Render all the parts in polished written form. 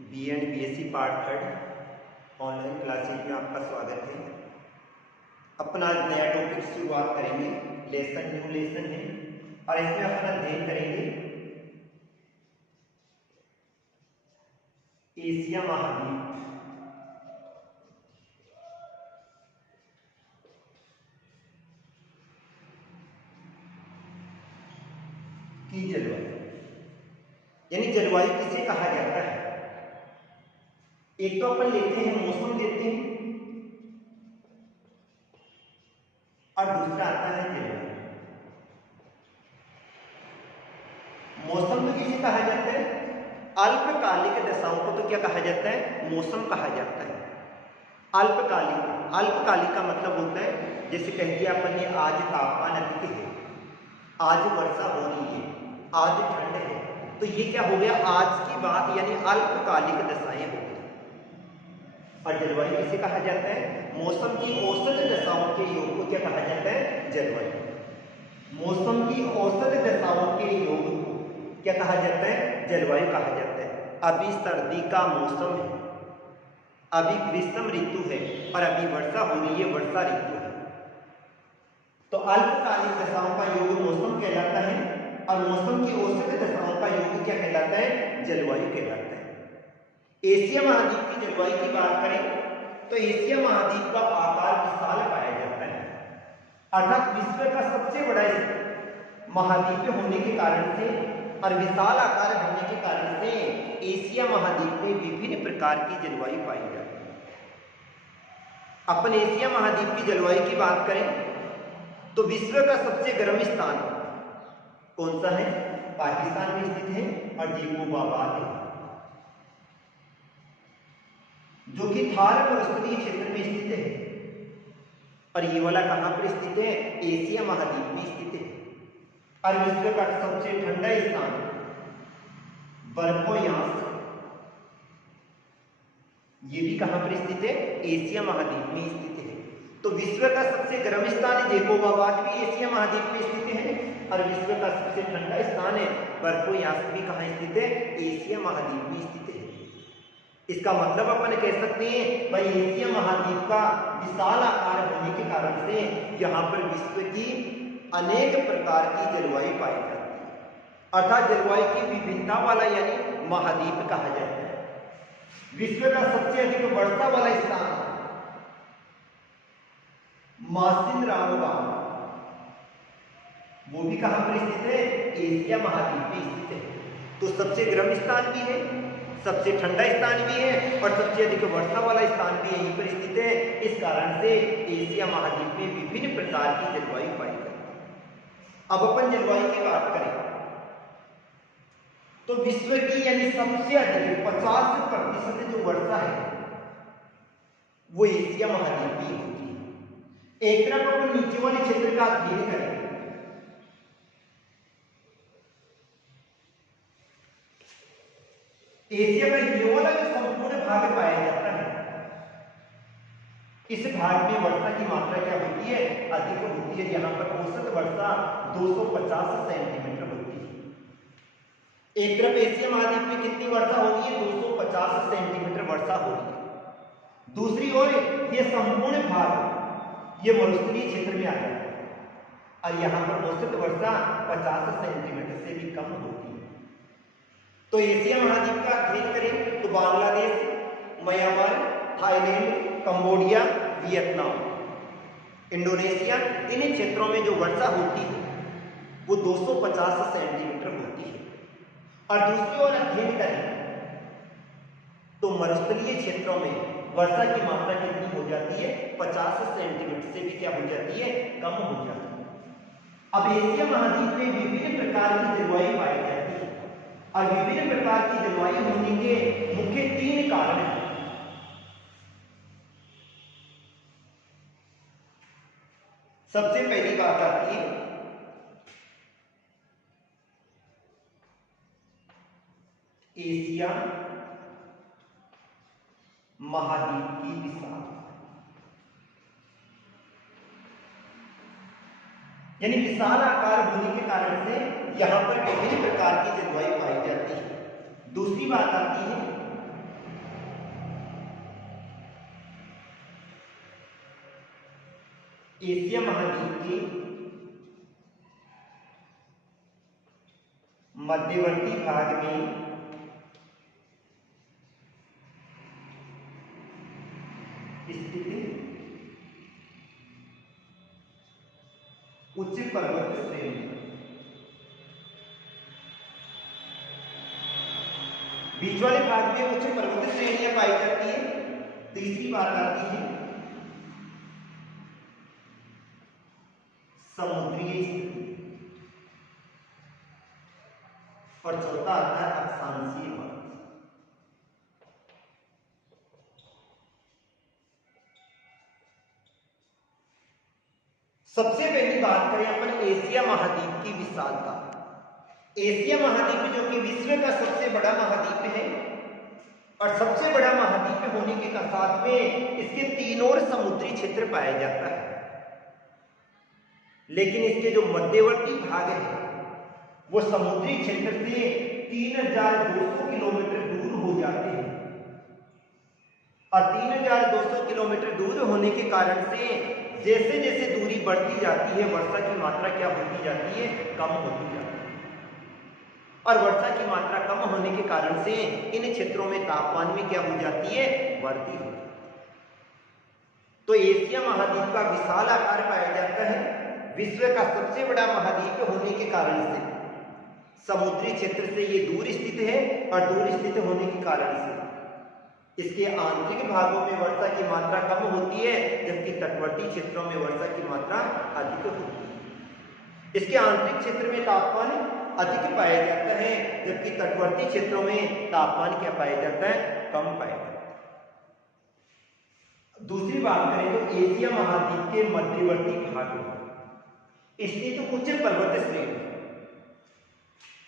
BA and BSc part third online classes में आपका स्वागत है। अपन आज नया टॉपिक शुरुआत करेंगे। न्यू लेसन है और इसमें अपन अध्ययन करेंगे एशिया महाद्वीप की जलवायु, यानी जलवायु किसे कहा जाता है। एक तो अपन लेते हैं मौसम देते हैं और दूसरा आता है जलवायु। मौसम तो किसे कहा जाता है, अल्पकालिक दशाओं को तो क्या कहा जाता है, मौसम कहा जाता है। अल्पकालिक का मतलब होता है जैसे कह दिया अपन ने आज तापमान अधिक है, आज वर्षा हो रही है, आज ठंड है, तो ये क्या हो गया, आज की बात यानी अल्पकालिक दशाएं हो गई। और जलवायु किसे कहा जाता है, मौसम की औसत दशाओं के योग को क्या कहा जाता है, जलवायु। मौसम की औसत दशाओं के योग को क्या कहा जाता है, जलवायु कहा जाता है। अभी सर्दी का मौसम है, अभी ग्रीष्म ऋतु है और अभी वर्षा हो रही है, वर्षा ऋतु है। तो अल्पकालिक दशाओं का योग मौसम कहलाता है और मौसम की औसत दशाओं का योग क्या कहलाता है, जलवायु कहलाता है। एशिया महाद्वीप की जलवायु की बात करें तो एशिया महाद्वीप का आकार विशाल पाया जाता है, अर्थात विश्व का सबसे बड़ा महाद्वीप होने के कारण से और विशाल आकार होने के कारण से एशिया महाद्वीप में विभिन्न प्रकार की जलवायु पाई जाती है। अपन एशिया महाद्वीप की जलवायु की बात करें तो विश्व का सबसे गर्म स्थान कौन सा है, पाकिस्तान में स्थित है और जेकोबाबाद है, जो कि थार मरुस्थलीय क्षेत्र में स्थित है। और ये वाला कहां पर स्थित है, एशिया महाद्वीप में स्थित है। और विश्व का सबसे ठंडा स्थान बर्फोयांश, ये भी कहां पर स्थित है, एशिया महाद्वीप में स्थित है। तो विश्व का सबसे गर्म स्थान जेकोबाबाद भी एशिया महाद्वीप में स्थित है और विश्व का सबसे ठंडा स्थान है बर्फोयांश भी कहां स्थित है, एशिया महाद्वीप में स्थित है। इसका मतलब अपन कह सकते हैं भाई एशिया महाद्वीप का विशाल आकार होने के कारण से यहाँ पर विश्व की अनेक प्रकार की जलवायु पाई जाती है, अर्थात जलवायु की विभिन्नता वाला यानी महाद्वीप कहा जाता है। विश्व का सबसे अधिक वर्षा वाला स्थान मासिनराम गांव, वो भी कहां पर स्थित है, एशिया महाद्वीप में स्थित है। तो सबसे गर्म स्थान भी है, सबसे ठंडा स्थान भी है और सबसे अधिक वर्षा वाला स्थान भी यहीं पर स्थित है। इस कारण से एशिया महाद्वीप में विभिन्न प्रकार की जलवायु पाई जाती है। अब अपन जलवायु की बात करें तो विश्व की यानी सबसे अधिक 50% जो वर्षा है वो एशिया महाद्वीप में होती है। एक तरफ अपन नीचे वाले क्षेत्र का अध्ययन करें एशिया का ये वाला जो संपूर्ण भाग पाया जाता है, इस भाग में वर्षा की मात्रा क्या होती है, अधिक होती है। यहाँ पर औसत वर्षा 250 सेंटीमीटर होती है। एक तरफ एशिया महाद्वीप में कितनी वर्षा हो रही है, 250 सेंटीमीटर वर्षा हो रही है। दूसरी ओर ये संपूर्ण भाग ये मरुस्थलीय क्षेत्र में आ जाता है और यहाँ पर औसत वर्षा 50 सेंटीमीटर से भी कम होती है। तो एशिया महाद्वीप का अध्ययन करें तो Bangladesh, Myanmar, Thailand, Cambodia, Vietnam, Indonesia, इन क्षेत्रों में जो वर्षा होती है वो 250 सेंटीमीटर होती है। और दूसरी ओर अध्ययन करें तो मरुस्थलीय क्षेत्रों में वर्षा की मात्रा कितनी हो जाती है, 50 सेंटीमीटर से भी क्या हो जाती है, कम हो जाती है। अब एशिया महाद्वीप में विभिन्न प्रकार की जलवायु पाई जाती है और विभिन्न प्रकार की जलवायु होने के मुख्य 3 कारण हैं। सबसे पहली बात आती है एशिया महाद्वीप की विशालता, यानी विशाल आकार होने के कारण से यहां पर विभिन्न प्रकार की जलवायु पाई जाती है। दूसरी बात आती है एशिया महाद्वीप के मध्यवर्ती भाग में स्थित उच्च पर्वत श्रेणी, बीच वाले भाग में उच्च पर्वत श्रेणियां पाई जाती है। तीसरी बात आती है समुद्रीय स्थिति, और चौथा आता है अक्षांशीय पर्वत। सबसे पहली बात करें अपन एशिया महाद्वीप की विशालता। एशिया महाद्वीप जो कि विश्व का सबसे बड़ा महाद्वीप है और सबसे बड़ा महाद्वीप होने के साथ में इसके तीन और समुद्री क्षेत्र पाया जाता है, लेकिन इसके जो मध्यवर्ती भाग है वो समुद्री क्षेत्र से 3200 किलोमीटर दूर हो जाते हैं, और 3200 किलोमीटर दूर होने के कारण से जैसे जैसे दूरी बढ़ती जाती है वर्षा की मात्रा क्या होती जाती है, कम होती जाती है, और वर्षा की मात्रा कम होने के कारण से इन क्षेत्रों में तापमान में क्या हो जाती है, वृद्धि होती है। तो एशिया महाद्वीप का विशाल आकार पाया जाता है, विश्व का सबसे बड़ा महाद्वीप होने के कारण से समुद्री क्षेत्र से ये दूर स्थित है, और दूर स्थित होने के कारण से इसके आंतरिक भागों में वर्षा की मात्रा कम होती है, जबकि तटवर्ती क्षेत्रों में वर्षा की मात्रा अधिक होती है। इसके आंतरिक क्षेत्र में तापमान अधिक पाया जाता है, जबकि तटवर्ती क्षेत्रों में तापमान क्या पाया जाता है, कम पाया जाता है। दूसरी बात करें तो एशिया महाद्वीप के मध्यवर्ती भाग में स्थित उच्च पर्वत श्रेणी,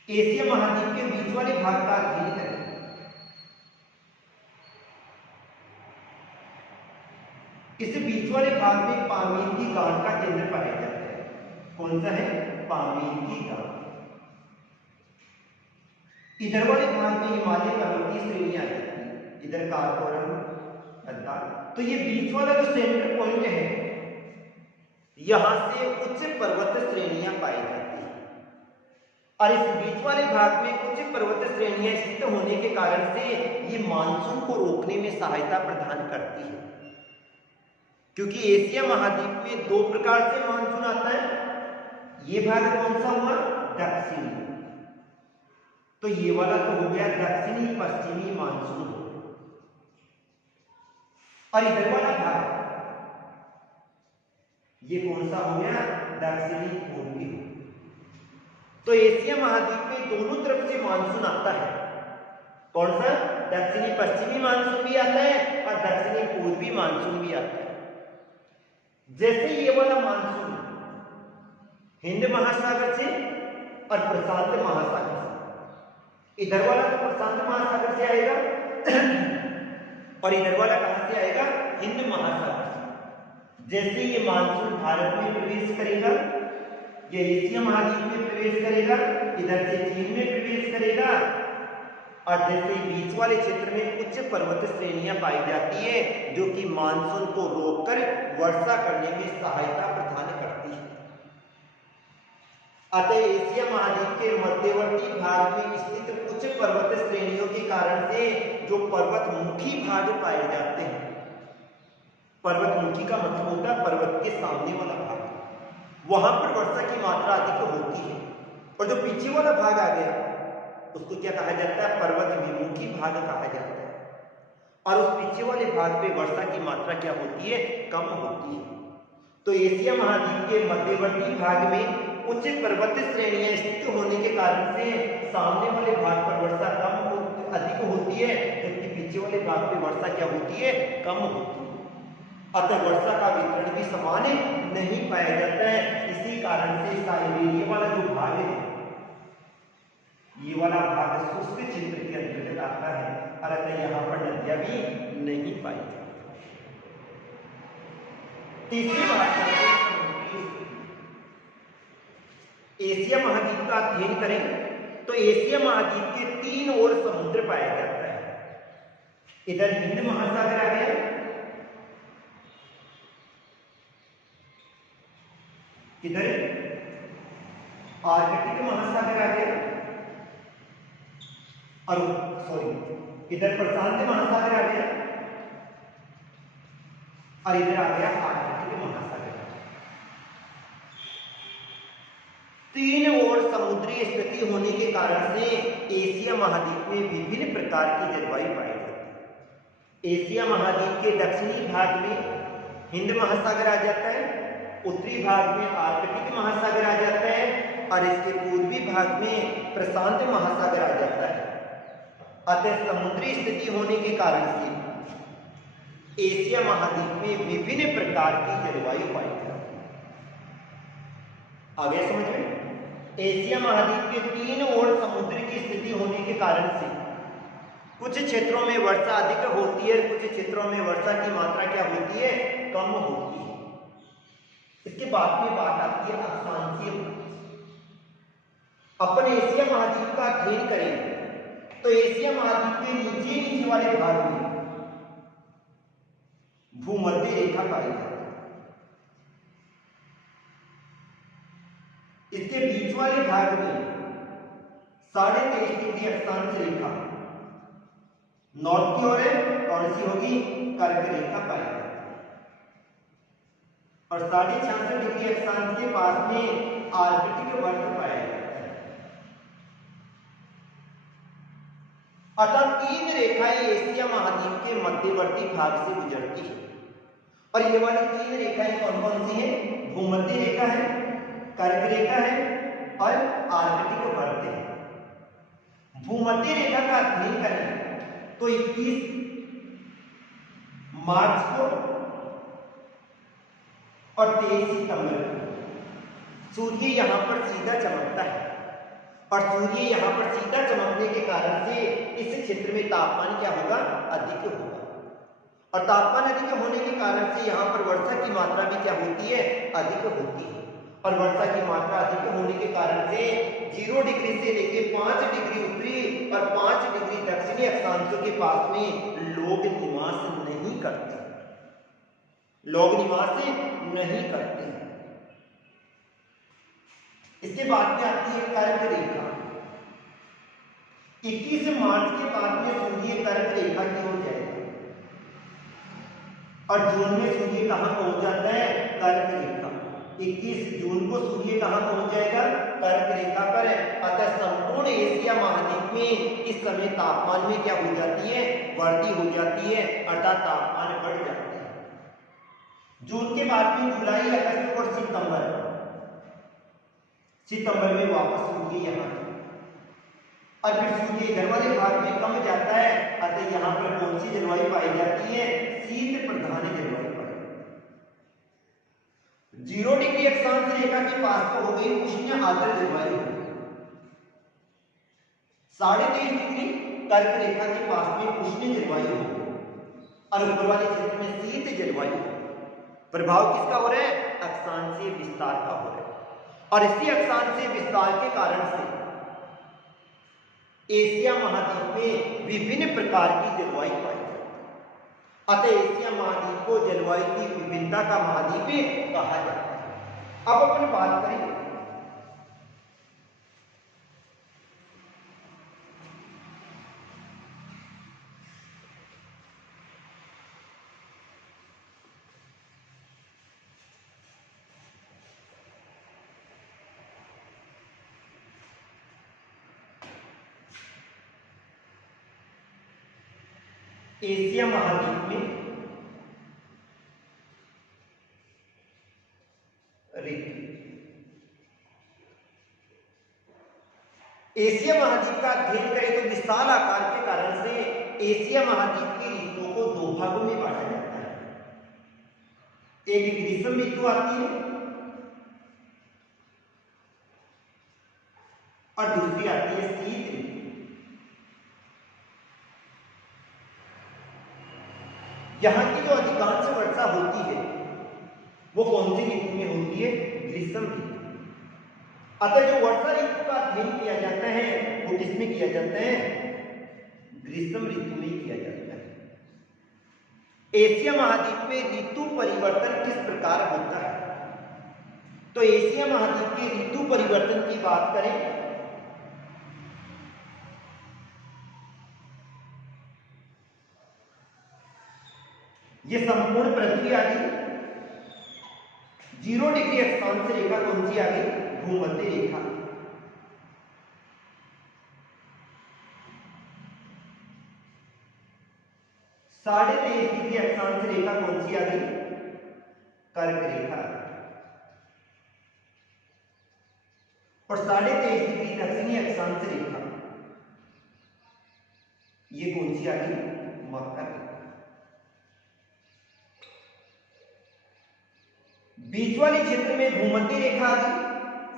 एशिया महाद्वीप के बीच वाले भाग का अध्ययन करें। इस बीच वाले भाग में पामीर की गांठ का केंद्र पाया जाता है। कौन सा है, पामीर की गांठ। इधर वाले भाग में हिमालय पर्वतीय श्रेणियां आ जाती है, इधर काराकोरम, लद्दाख। तो ये बीच वाला जो सेंटर पॉइंट है, यहां से उच्च पर्वत श्रेणियां पाई जाती है, और इस बीच वाले भाग में उच्च पर्वत श्रेणियां स्थित होने के कारण से ये मानसून को रोकने में सहायता प्रदान करती है, क्योंकि एशिया महाद्वीप में दो प्रकार से मानसून आता है। ये भाग कौन सा हुआ, दक्षिणी, तो ये वाला तो हो गया दक्षिणी पश्चिमी मानसून, और इधर वाला भाग ये कौन सा हो गया, दक्षिणी पूर्वी। तो एशिया महाद्वीप में दोनों तरफ से मानसून आता है। कौन सा, दक्षिणी पश्चिमी मानसून भी आता है और दक्षिणी पूर्वी मानसून भी आता है। जैसे ये वाला मानसून हिंद महासागर से और प्रशांत महासागर से, इधर वाला तो प्रशांत महासागर से आएगा और इधर वाला कहां से आएगा, हिंद महासागर से। जैसे ये मानसून भारत में प्रवेश करेगा, ये एशिया महाद्वीप में प्रवेश करेगा, इधर से चीन में प्रवेश करेगा, और जैसे बीच वाले क्षेत्र में उच्च पर्वत श्रेणियां पाई जाती है जो कि मानसून को रोककर वर्षा करने में सहायता प्रदान करती है। अतः एशिया महाद्वीप के मध्यवर्ती भाग में स्थित उच्च पर्वत श्रेणियों के कारण से जो पर्वतमुखी भाग पाए जाते हैं, पर्वतमुखी का मतलब होता है पर्वत के सामने वाला भाग, वहां पर वर्षा की मात्रा अधिक होती है, और जो पीछे वाला भाग आ गया उसको क्या कहा जाता है, पर्वत विमुखी भाग कहा जाता है, और उस पीछे वाले भाग पे वर्षा की मात्रा क्या होती है, कम होती है। तो एशिया महाद्वीप के मध्यवर्ती भाग में उच्च पर्वत श्रेणियां स्थित होने के कारण से सामने वाले भाग पर वर्षा अधिक होती है, जबकि पीछे वाले भाग पे वर्षा क्या होती है, कम होती है। अतः वर्षा का वितरण भी समान नहीं पाया जाता है। इसी कारण से साइबेरिया वाला जो भाग है, ये वाला भाग शुष्क क्षेत्र के अंतर्गत आता है, और अतः यहाँ पर नदियां भी नहीं पाई जाती। तीसरी बात, एशिया महाद्वीप का अध्ययन करें तो एशिया महाद्वीप के तीन ओर समुद्र पाया जाता है। इधर हिंद महासागर आ गया, किधर आर्कटिक महासागर आ गया, और सॉरी इधर प्रशांत महासागर आ गया, और इधर आ गया आर्कटिक महासागर। तीन ओर समुद्री स्थिति होने के कारण से एशिया महाद्वीप में विभिन्न प्रकार की जलवायु पाई जाती है। एशिया महाद्वीप के दक्षिणी भाग में हिंद महासागर आ जाता है, उत्तरी भाग में आर्कटिक महासागर आ जाता है, और इसके पूर्वी भाग में प्रशांत महासागर आ जाता है। अतः समुद्री स्थिति होने के कारण से एशिया महाद्वीप में विभिन्न प्रकार की जलवायु पाई जाती है। आगे समझ में, एशिया महाद्वीप के तीन ओर समुद्र की स्थिति होने के कारण से कुछ क्षेत्रों में वर्षा अधिक होती है, कुछ क्षेत्रों में वर्षा की मात्रा क्या होती है, कम होती है। इसके बाद में बात आती है अक्षांशीय। अपन एशिया महाद्वीप का अध्ययन करें तो एशिया महाद्वीप के नीचे वाले भाग में भूमध्य रेखा पाई जाती है। इसके बीच वाले भाग में 23.5 डिग्री अक्षांश रेखा नॉर्थ की ओर है, कौन सी होगी, कर्क रेखा पाई जाती है। और 66.5 डिग्री अक्षांश के पास में आर्कटिक वर्ष पाया जाता है। अतः तीन रेखाएं एशिया महाद्वीप के मध्यवर्ती भाग से गुजरती है, और ये वाली तीन रेखाएं कौन कौन सी हैं, भूमध्य रेखा है, कर्क रेखा है, और आर्कटिक वर्ष है। भूमध्य रेखा का अध्ययन करें तो 21 मार्च को और 23 सितंबर को सूर्य यहां पर सीधा चमकता है, और सूर्य यहां पर सीधा चमकने के कारण से इस क्षेत्र में तापमान क्या होगा, अधिक होगा, और तापमान अधिक होने के कारण से यहां पर वर्षा की मात्रा भी क्या होती है, अधिक होती है। और वर्षा की मात्रा अधिक होने के कारण से 0 डिग्री से लेकर 5 डिग्री उत्तरी और 5 डिग्री दक्षिणी अक्षांशों के पास में लोग निवास नहीं करते, लोग निवास नहीं करते। इसके बाद में आती है कर्क रेखा। 21 मार्च के बाद में सूर्य कर्क रेखा की ओर जाएगा, और जून में सूर्य कहां पहुंच जाता है, कर्क रेखा। 21 जून को सूर्य कहां पहुंच जाएगा, कर्क रेखा पर। अतः संपूर्ण एशिया महाद्वीप में इस समय तापमान में क्या हो जाती है, वृद्धि हो जाती है, अर्थात तापमान बढ़ जाता है। जून के बाद में जुलाई, अगस्त और सितंबर में वापस सूर्य यहां, और फिर सूर्य इधर वाले भाग में कम जाता है। अतः यहां पर कौन सी जलवायु पाई जाती है, शीत प्रधान जलवायु। 0 डिग्री अक्षांश रेखा के पास तो हो गई उष्ण आर्द्र जलवायु, 23.5 डिग्री कर्क रेखा के पास में उष्ण जलवायु हो, और ऊपर वाले क्षेत्र में शीत जलवायु। प्रभाव किसका हो रहा है, अक्षांशीय विस्तार का हो रहा है, और इसी अक्षांशीय विस्तार के कारण से एशिया महाद्वीप में विभिन्न प्रकार की जलवायु पाई जाती है। अतः एशिया महाद्वीप को जलवायु की विभिन्नता का महाद्वीप कहा जाता है। अब अपन बात करें एशिया महाद्वीप में ऋतु। एशिया महाद्वीप का अध्ययन करें तो विशाल आकार के कारण से एशिया महाद्वीप की ऋतुओं को 2 भागों में बांटा जाता है। एक ग्रीष्म ऋतु आती है और दूसरी आती है शीत ऋतु। यहां की जो अधिकांश वर्षा होती है वो कौन सी ऋतु में होती है, ग्रीष्म ऋतु। अतः जो वर्षा ऋतु का अध्ययन किया जाता है वो किसमें किया जाता है, ग्रीष्म ऋतु में किया जाता है। एशिया महाद्वीप में ऋतु परिवर्तन किस प्रकार होता है, तो एशिया महाद्वीप के ऋतु परिवर्तन की बात करें, ये संपूर्ण पृथ्वी आ गई, 0 डिग्री अक्षांश रेखा कौन सी आ गई? भूमध्य रेखा। साढ़े 23 डिग्री अक्षांश रेखा कौन सी आ गई? कर्क रेखा। और 23.5 डिग्री दक्षिणी अक्षांश रेखा ये कौन सी आ गई? मकर। बीच वाले क्षेत्र में भूमध्य रेखा आ गई,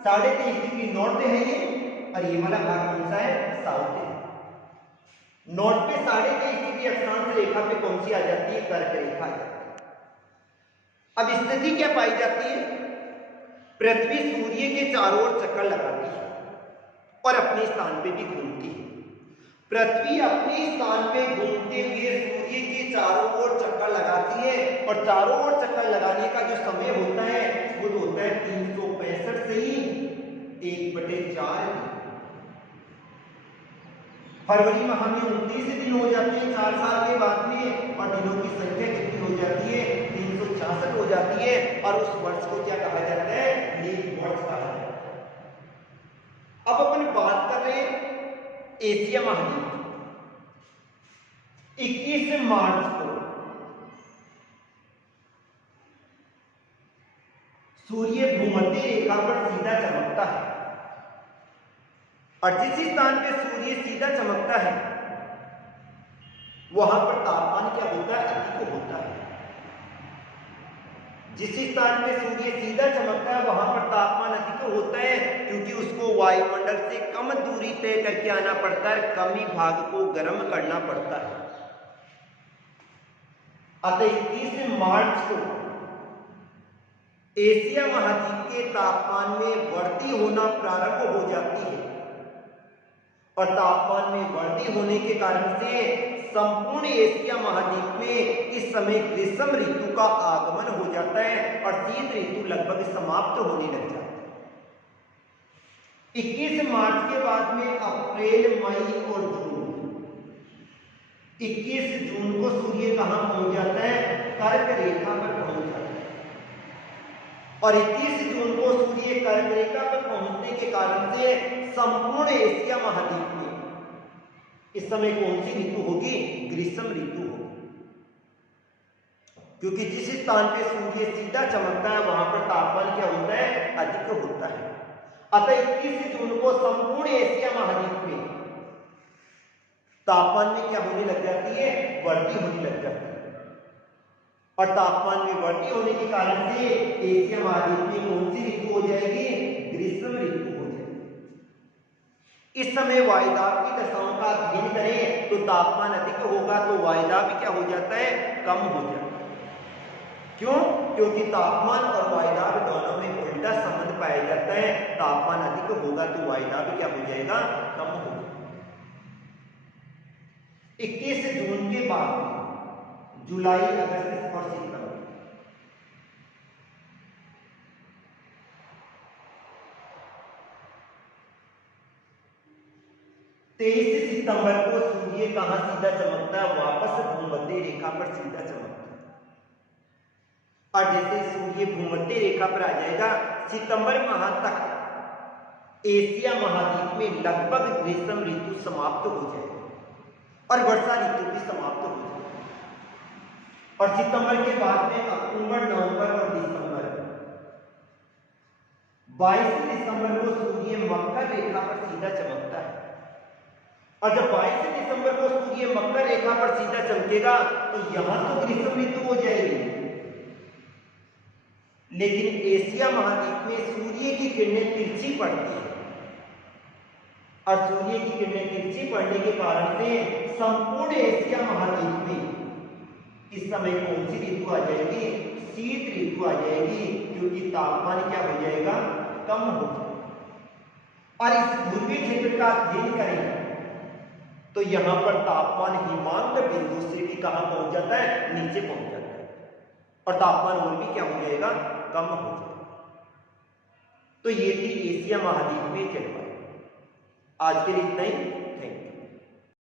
23.5 डिग्री नॉर्थ है ये, और ये वाला भाग कौन सा है? साउथ है। नॉर्थ पे 23.5 डिग्री अक्षांश रेखा पे कौन सी आ जाती है? कर्क रेखा आ जाती है। अब स्थिति क्या पाई जाती है? पृथ्वी सूर्य के चारों ओर चक्कर लगाती है और अपने स्थान पे भी घूमती है। पृथ्वी अपने स्थान पे घूमते हुए सूर्य के चारों ओर चक्कर लगाती है, और चारों ओर चक्कर लगाने का जो समय होता है वो होता है 365 से ही 1/4। फरवरी माह में 29 दिन हो जाते हैं 4 साल के बाद में, और दिनों की संख्या कितनी हो जाती है? 366 हो जाती है, और उस वर्ष को क्या कहा जाता है? लीप वर्ष कहा जाता है। अब अपन बात कर रहे हैं एशिया महाद्वीप। 21 मार्च को सूर्य भूमध्य रेखा पर सीधा चमकता है, और जिस स्थान पे सूर्य सीधा चमकता है वहां पर तापमान क्या होता है? अधिक होता है। जिस स्थान पे सूर्य सीधा चमकता है वहां पर तापमान अधिक होता है, क्योंकि उसको वायुमंडल से कम दूरी तय करके आना पड़ता है, कम ही भाग को गर्म करना पड़ता है। अतः 21 मार्च को एशिया महाद्वीप के तापमान में वृद्धि होना प्रारंभ हो जाती है, और तापमान में वृद्धि होने के कारण से संपूर्ण एशिया महाद्वीप में इस समय ग्रीष्म ऋतु का आगमन हो जाता है, और शीत ऋतु लगभग समाप्त होने लग जाता है। 21 मार्च के बाद में अप्रैल, मई और जून। 21 जून को सूर्य कहां पहुंच जाता है? कर्क रेखा पर पहुंच जाता है, और 21 जून को सूर्य कर्क रेखा पर पहुंचने के कारण से संपूर्ण एशिया महाद्वीप में इस समय कौन सी ऋतु होगी? ग्रीष्म ऋतु होगी, क्योंकि जिस स्थान पे सूर्य सीधा चमकता है वहां पर तापमान क्या होता है? अधिक होता है। अतः 21 जून को संपूर्ण एशिया महाद्वीप में तापमान में क्या होने लग जाती है? वृद्धि होने लग जाती है, और तापमान में वृद्धि होने के कारण से एशिया महाद्वीप में कौन सी ऋतु हो जाएगी? ग्रीष्म ऋतु हो जाएगी। इस समय वायुदाब की दशाओं का अध्ययन करें तो तापमान अधिक होगा तो वायुदाब क्या हो जाता है? कम हो जाता है। क्यों? क्योंकि तापमान और वायुदाब दोनों में उल्टा संबंध पाया जाता है। तापमान अधिक होगा तो वायुदाब क्या हो जाएगा? कम हो जाएगा। 21 जून के बाद जुलाई, अगस्त और सितंबर, तेईस सितंबर को सूर्य कहां सीधा चमकता है? वापस भूमध्य रेखा पर सीधा चमकता है, और जैसे सूर्य भूमध्य रेखा पर आ जाएगा सितंबर माह तक एशिया महाद्वीप में लगभग ग्रीष्म ऋतु समाप्त हो जाएगी और वर्षा ऋतु भी समाप्त हो जाएगी। और सितंबर के बाद में अक्टूबर, नवंबर और दिसंबर, 22 दिसंबर को सूर्य मकर रेखा पर सीधा चमकता है, और जब 22 दिसंबर को सूर्य मकर रेखा पर सीधा चमकेगा तो यहां तो ग्रीष्म ऋतु हो जाएगी, लेकिन एशिया महाद्वीप में सूर्य की किरणें तिरछी पड़ती है, और सूर्य की किरणें तिरछी पड़ने के कारण से संपूर्ण एशिया महाद्वीप में इस समय कौन सी ऋतु आ जाएगी? शीत ऋतु आ जाएगी, क्योंकि तापमान क्या हो जाएगा? कम हो जाएगा। और इस ध्रुवीय क्षेत्र का अध्ययन करें तो यहां पर तापमान हिमांक बिंदु से भी कहां पहुंच जाता है? नीचे पहुंच जाता है, और तापमान और भी क्या हो जाएगा? कम हो जाएगा। तो ये थी एशिया महाद्वीप में जलवायु। आज के लिए इतना ही। Thank you.